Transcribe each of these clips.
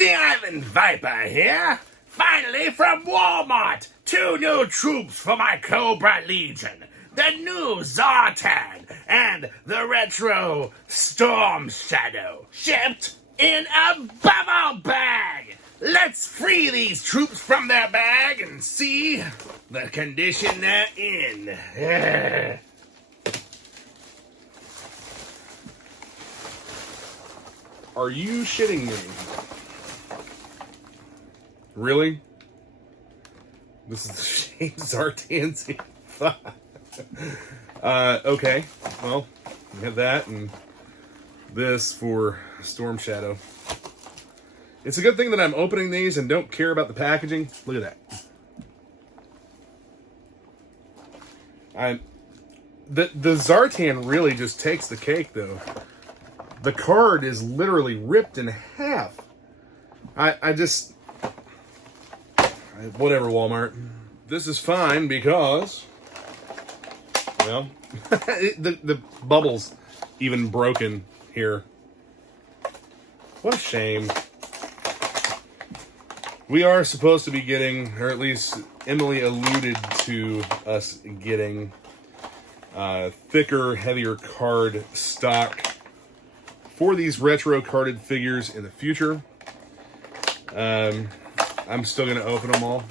The Island Viper here. Finally from Walmart. 2 new troops for my Cobra Legion. The new Zartan and the retro Storm Shadow. Shipped in a bubble bag. Let's free these troops from their bag and see the condition they're in. Are you shitting me? Really? This is the Shane Zartan Z5. Okay. Well, we have that and this for Storm Shadow. It's a good thing that I'm opening these and don't care about the packaging. Look at that. The Zartan really just takes the cake, though. The card is literally ripped in half. Whatever, Walmart. This is fine because, well, the bubble's even broken here. What a shame. We are supposed to be getting, or at least Emily alluded to us getting, thicker, heavier card stock for these retro carded figures in the future. I'm still going to open them all.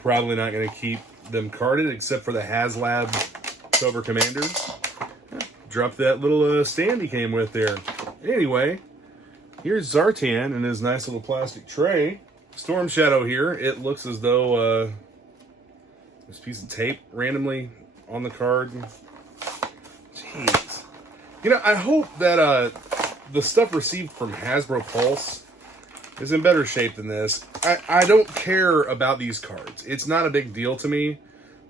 Probably not going to keep them carded except for the HasLab Cobra Commanders. Drop that little stand he came with there. Anyway, here's Zartan in his nice little plastic tray. Storm Shadow here. It looks as though this piece of tape randomly on the card. Jeez. You know, I hope that the stuff received from Hasbro Pulse is in better shape than this. I don't care about these cards. It's not a big deal to me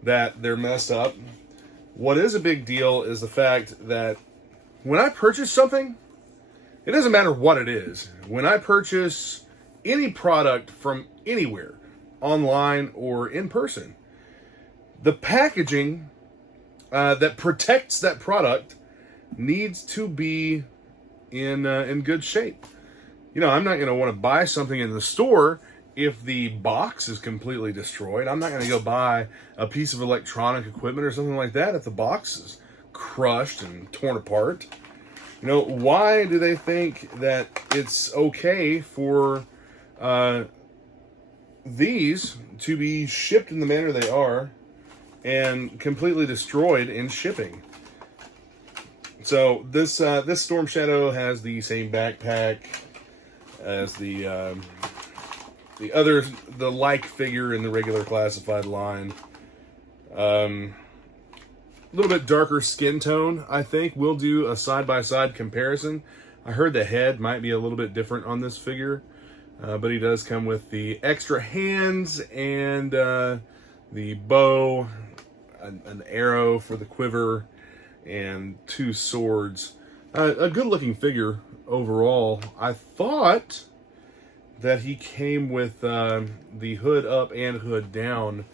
that they're messed up. What is a big deal is the fact that when I purchase something, it doesn't matter what it is. When I purchase any product from anywhere, online or in person, the packaging that protects that product needs to be in good shape. You know, I'm not going to want to buy something in the store if the box is completely destroyed. I'm not going to go buy a piece of electronic equipment or something like that if the box is crushed and torn apart. You know, why do they think that it's okay for these to be shipped in the manner they are and completely destroyed in shipping? So this Storm Shadow has the same backpack as the like figure in the regular classified line. A little bit darker skin tone, I think. We'll do a side-by-side comparison. I heard the head might be a little bit different on this figure, but he does come with the extra hands and the bow, an arrow for the quiver, and 2 swords. A good-looking figure overall. I thought that he came with the hood up and hood down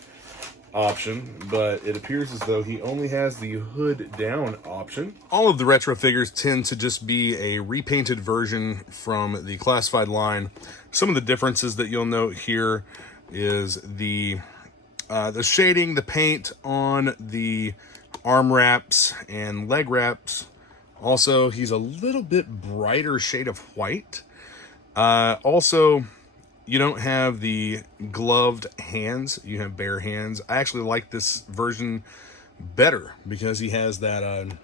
option, but it appears as though he only has the hood down option. All of the retro figures tend to just be a repainted version from the classified line. Some of the differences that you'll note here is the shading, the paint on the arm wraps and leg wraps. Also, he's a little bit brighter shade of white. Also, you don't have the gloved hands. You have bare hands. I actually like this version better because he has that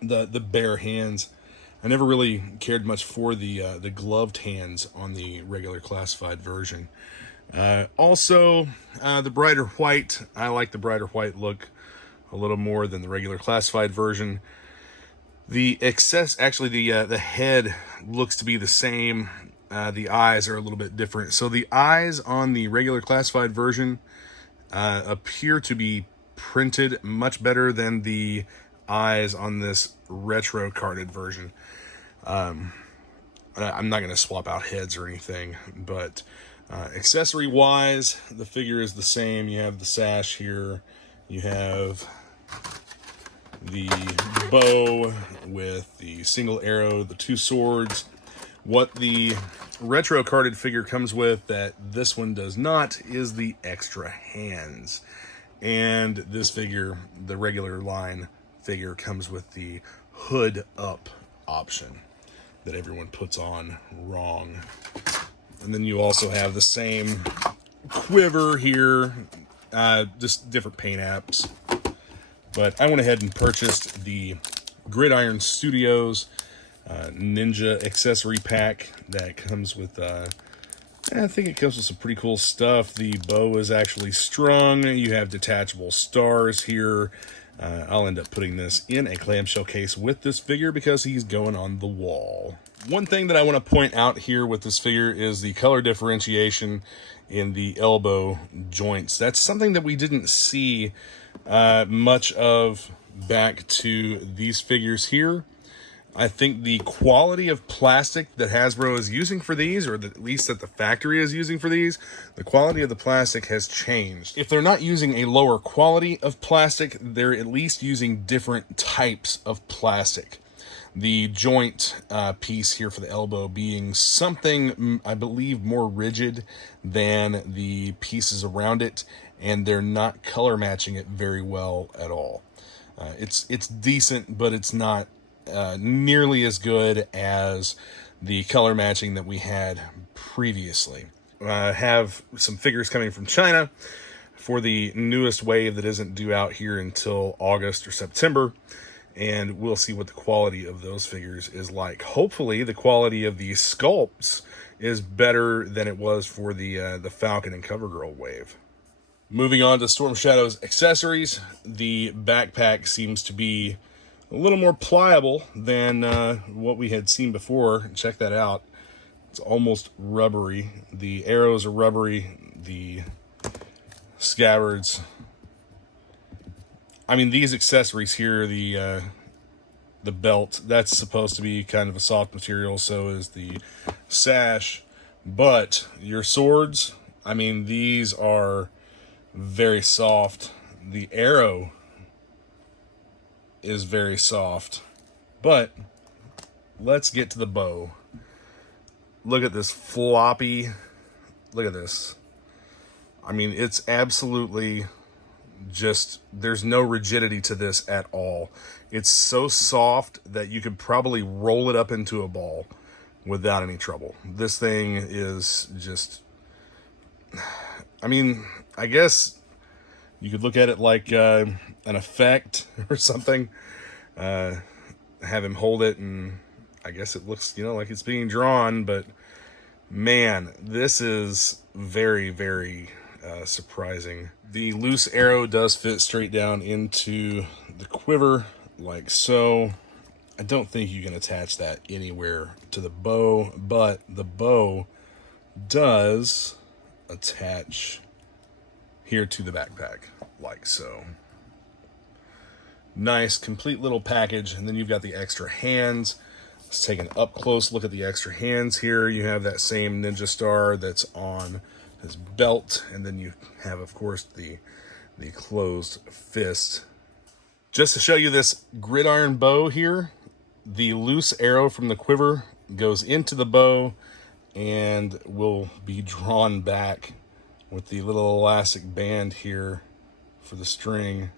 the bare hands. I never really cared much for the gloved hands on the regular classified version. Also, the brighter white. I like the brighter white look a little more than the regular classified version. The head looks to be the same. The eyes are a little bit different. So the eyes on the regular classified version appear to be printed much better than the eyes on this retro carded version. I'm not going to swap out heads or anything, but accessory wise, the figure is the same. You have the sash here. You have the bow with the single arrow, the 2 swords. What the retro carded figure comes with that this one does not is the extra hands. And this figure, the regular line figure, comes with the hood up option that everyone puts on wrong. And then you also have the same quiver here, just different paint apps. But I went ahead and purchased the Gridiron Studios Ninja accessory pack that comes with, I think it comes with some pretty cool stuff. The bow is actually strung. You have detachable stars here. I'll end up putting this in a clamshell case with this figure because he's going on the wall. One thing that I want to point out here with this figure is the color differentiation in the elbow joints. That's something that we didn't see much of back to these figures here. I think the quality of plastic that Hasbro is using for these, or at least that the factory is using for these, the quality of the plastic has changed. If they're not using a lower quality of plastic, they're at least using different types of plastic. The joint piece here for the elbow being something, I believe, more rigid than the pieces around it, and they're not color matching it very well at all. It's decent, but it's not nearly as good as the color matching that we had previously. I have some figures coming from China for the newest wave that isn't due out here until August or September, and we'll see what the quality of those figures is like. Hopefully the quality of the sculpts is better than it was for the Falcon and CoverGirl wave. Moving on to Storm Shadow's accessories, the backpack seems to be a little more pliable than what we had seen before. Check that out. It's almost rubbery. The arrows are rubbery. The scabbards. I mean, these accessories here, the belt, that's supposed to be kind of a soft material. So is the sash. But your swords, I mean, these are very soft. The arrow is very soft, but let's get to the bow. Look at this floppy, look at this. I mean, it's absolutely just, there's no rigidity to this at all. It's so soft that you could probably roll it up into a ball without any trouble. This thing is just, I mean, I guess you could look at it like an effect or something. Have him hold it, and I guess it looks, you know, like it's being drawn. But man, this is very, very surprising. The loose arrow does fit straight down into the quiver, like so. I don't think you can attach that anywhere to the bow, but the bow does attach here to the backpack, like so. Nice, complete little package. And then you've got the extra hands. Let's take an up close look at the extra hands here. You have that same ninja star that's on his belt, and then you have, of course, the closed fist. Just to show you this gridiron bow here, the loose arrow from the quiver goes into the bow and will be drawn back with the little elastic band here for the string.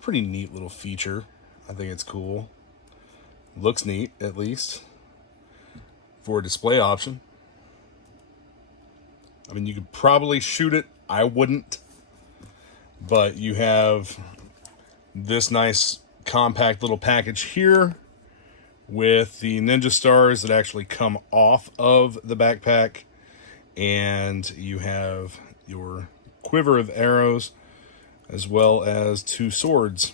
Pretty neat little feature. I think it's cool. Looks neat, at least, for a display option. I mean, you could probably shoot it. I wouldn't. But you have this nice compact little package here with the ninja stars that actually come off of the backpack. And you have your quiver of arrows, as well as 2 swords.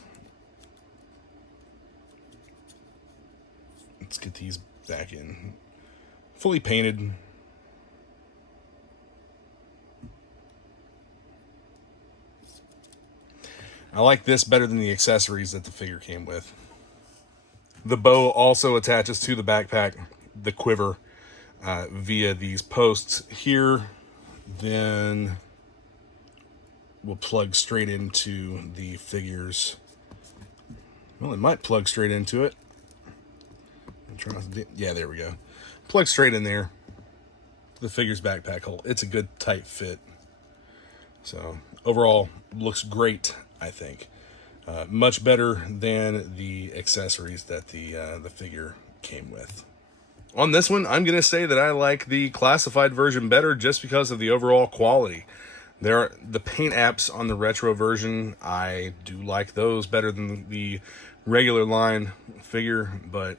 Let's get these back in. Fully painted. I like this better than the accessories that the figure came with. The bow also attaches to the backpack, the quiver, via these posts here. Then will plug straight into the figures. Well, it might plug straight into it. Yeah, there we go. Plug straight in there. the figure's backpack hole. It's a good tight fit. So overall, looks great, I think. Much better than the accessories that the figure came with. On this one, I'm going to say that I like the classified version better just because of the overall quality. The paint apps on the retro version, I do like those better than the regular line figure, but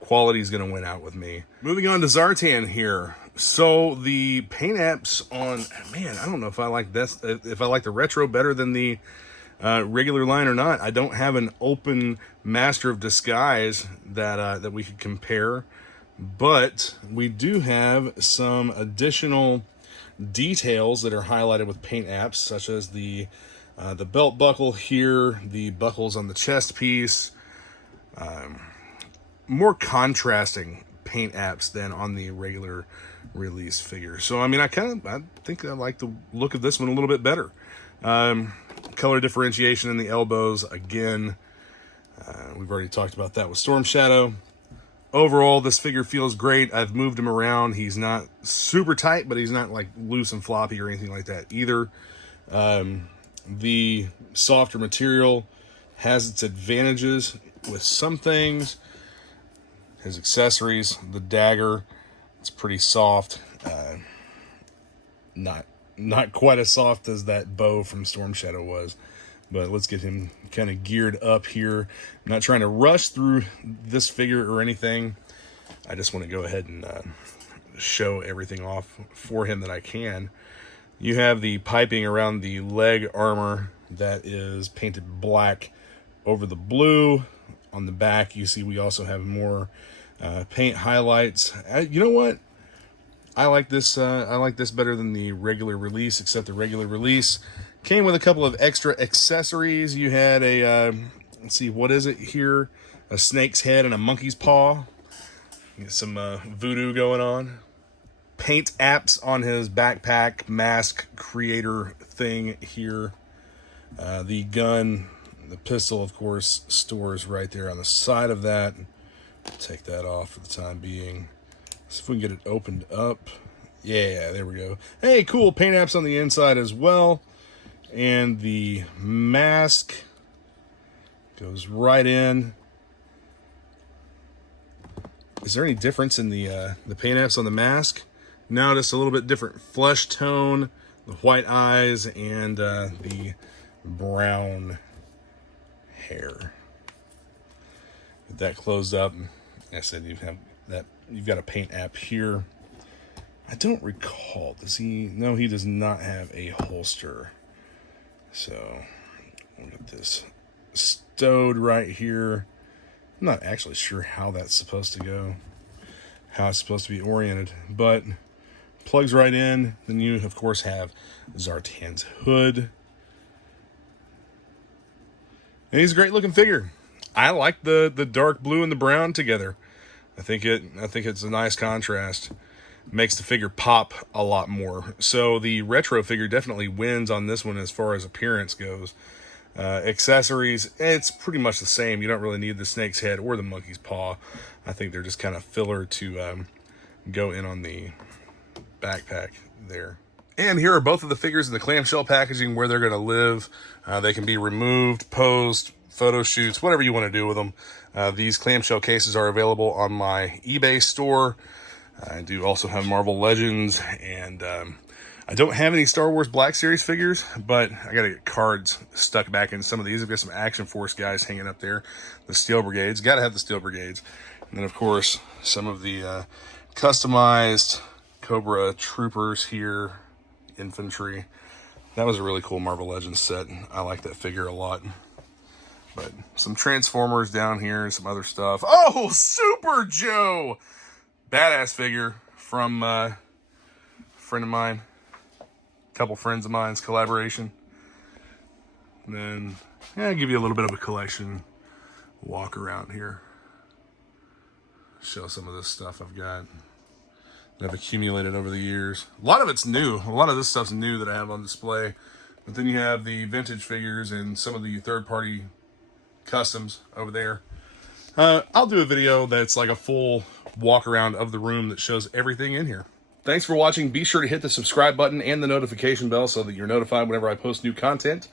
quality is going to win out with me. Moving on to Zartan here. So the paint apps on, man, I don't know if I like this, if I like the retro better than the regular line or not. I don't have an open Master of Disguise that we could compare, but we do have some additional details that are highlighted with paint apps, such as the belt buckle here, the buckles on the chest piece, more contrasting paint apps than on the regular release figure. So I mean, I think I like the look of this one a little bit better. Color differentiation in the elbows, again, we've already talked about that with Storm Shadow. Overall, this figure feels great. I've moved him around. He's not super tight, but he's not like loose and floppy or anything like that either. The softer material has its advantages with some things. His accessories, the dagger, it's pretty soft. Not quite as soft as that bow from Storm Shadow was. But let's get him kind of geared up here. I'm not trying to rush through this figure or anything. I just want to go ahead and show everything off for him that I can. You have the piping around the leg armor that is painted black over the blue. On the back, you see we also have more paint highlights. You know what? I like this better than the regular release, except the regular release came with a couple of extra accessories. You had a, let's see, what is it here? A snake's head and a monkey's paw. Get some voodoo going on. Paint apps on his backpack, mask creator thing here. The gun, the pistol, of course, stores right there on the side of that. Take that off for the time being. See if we can get it opened up. Yeah, there we go. Hey, cool, paint apps on the inside as well. And the mask goes right in. Is there any difference in the paint apps on the mask? No, just a little bit different flesh tone, the white eyes, and the brown hair. With that closed up, like I said, you've got a paint app here. I don't recall. Does he? No, he does not have a holster. So, we'll get this stowed right here. I'm not actually sure how that's supposed to go, how it's supposed to be oriented, but plugs right in. Then you, of course, have Zartan's hood. And he's a great looking figure. I like the dark blue and the brown together. I think it's a nice contrast. Makes the figure pop a lot more. So the retro figure definitely wins on this one as far as appearance goes. Accessories, it's pretty much the same. You don't really need the snake's head or the monkey's paw. I think they're just kind of filler to go in on the backpack there. And here are both of the figures in the clamshell packaging where they're going to live. They can be removed, posed, photo shoots, whatever you want to do with them. These clamshell cases are available on my eBay store. I do also have Marvel Legends, and I don't have any Star Wars Black Series figures, but I got to get cards stuck back in some of these. I've got some Action Force guys hanging up there. The Steel Brigades. Got to have the Steel Brigades. And then, of course, some of the customized Cobra Troopers here, infantry. That was a really cool Marvel Legends set. I like that figure a lot. But some Transformers down here, some other stuff. Oh, Super Joe! Badass figure from a friend of mine, a couple friends of mine's collaboration. And then, yeah, I'll give you a little bit of a collection walk around here. Show some of this stuff I've got that I've accumulated over the years. A lot of it's new. A lot of this stuff's new that I have on display. But then you have the vintage figures and some of the third-party customs over there. I'll do a video that's like a full walk around of the room that shows everything in here. Thanks. Thanks for watching. Be sure to hit the subscribe button and the notification bell so that you're notified whenever I post new content.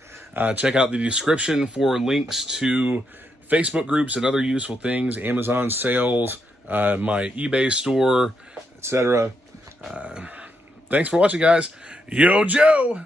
Check out the description for links to Facebook groups and other useful things, Amazon sales, my eBay store, etc. Thanks for watching, guys. Yo, Joe!